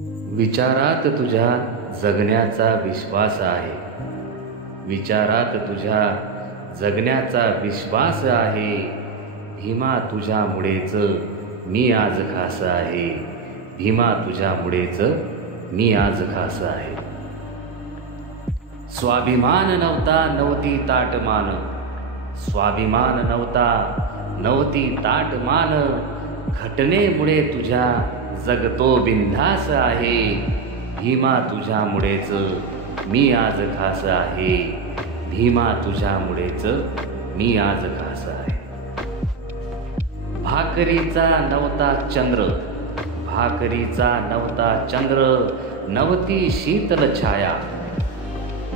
विचारात तुझ्या जगण्याचा विश्वास आहे. विचारात तुझ्या जगण्याचा विश्वास आहे. भीमा तुझ्यामुळेच मी आज खास आहे. भीमा तुझ्यामुळेच मी आज खास आहे. स्वाभिमान नव्हता नव्हती ताटमान. स्वाभिमान नव्हता नव्हती ताटमान. घटनेमुळे तुझ्या जगतो बिंधास आहे. भीमा तुझ्यामुळेच मी आज खास आहे. भीमा तुझ्यामुळेच मी आज खास आहे. भाकरीचा नव्हता चंद्र. भाकरीचा नव्हता चंद्र. नव्हती शीतल छाया.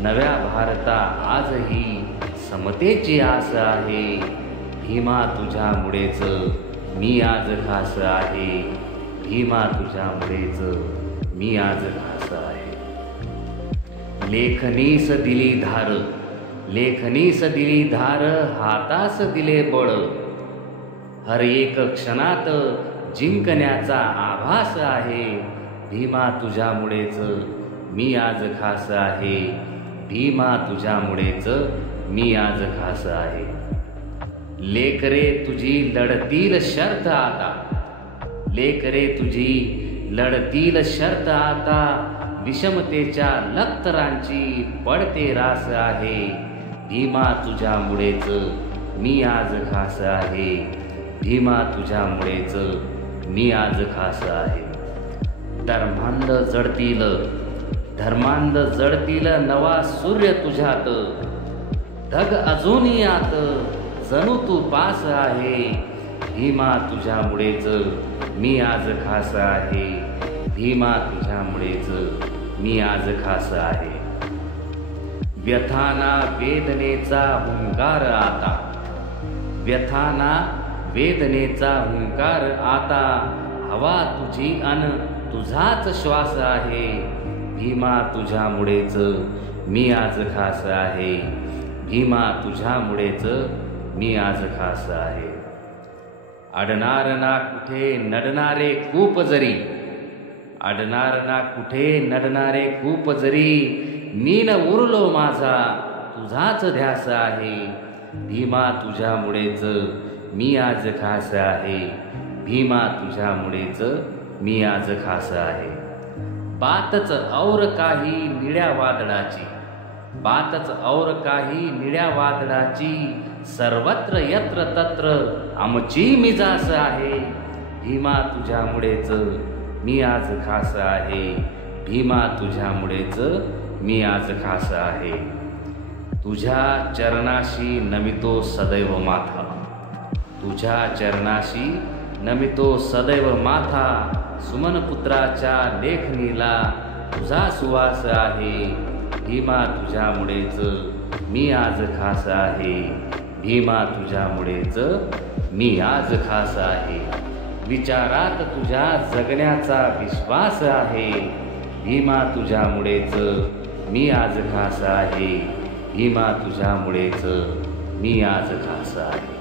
नव्या भारता आजही समतेची आस आहे. भीमा तुझ्यामुळेच मी आज खास आहे. भीमा तुझ्यामुळेच मी आज खास आहे. लेखनीस दिली धार. लेखनीस दिली धार. हातास दिले बळ. हर एक क्षणात जिंकण्याचा आभास आहे. भीमा तुझ्यामुळेच मी आज खास आहे. भीमा तुझ्यामुळेच मी आज खास आहे. लेकरे तुझी लढतील शर्त आता. लेकरे तुझी लढतील शर्त आता. विषमतेच्या लक्तरांची पडते रास आहे. भीमा तुझ्यामुळेच मी आज खास आहे. भीमा तुझ्यामुळेच मी आज खास आहे. धर्मांध जडतील. धर्मांध जडतील नवा सूर्य तुझ्यात. धग अजूनही आत जणू तू पास आहे. भीमा तुझ्यामुळेच मी आज खास आहे. भीमा तुझ्यामुळेच मी आज खास आहे. व्यथाना वेदनेचा हुंकार आता. व्यथाना वेदनेचा हुंकार आता. हवा तुझी अन तुझाच श्वास आहे. भीमा तुझ्यामुळेच मी आज खास आहे. भीमा तुझ्यामुळेच मी आज खास आहे. अडणार ना कुठे नडणारे खूप जरी. अडणार ना कुठे नडणारे खूप जरी. मी न उरलो माझा तुझाच ध्यास आहे. भीमा तुझ्यामुळेच मी आज खास आहे. भीमा तुझ्यामुळेच मी आज खास आहे. बातच और काही निळ्या वादळाची. बातच और काही निळ्या वादळाची. सर्वत्र यत्र तत्र आमची मिजास आहे. भीमा तुझ्यामुळेच मी आज खास आहे. भीमा तुझ्यामुळेच मी आज खास आहे. तुझ्या चरणाशी नमितो सदैव माथा. तुझ्या चरणाशी नमितो सदैव माथा. सुमनपुत्राच्या लेखणीला तुझा सुवास आहे. भीमा तुझ्यामुळेच मी आज खास आहे. भीमा तुझ्यामुळेच मी आज खास आहे. विचारात तुझ्या जगण्याचा विश्वास आहे. भीमा तुझ्यामुळेच मी आज खास आहे. भीमा तुझ्यामुळेच मी आज खास आहे.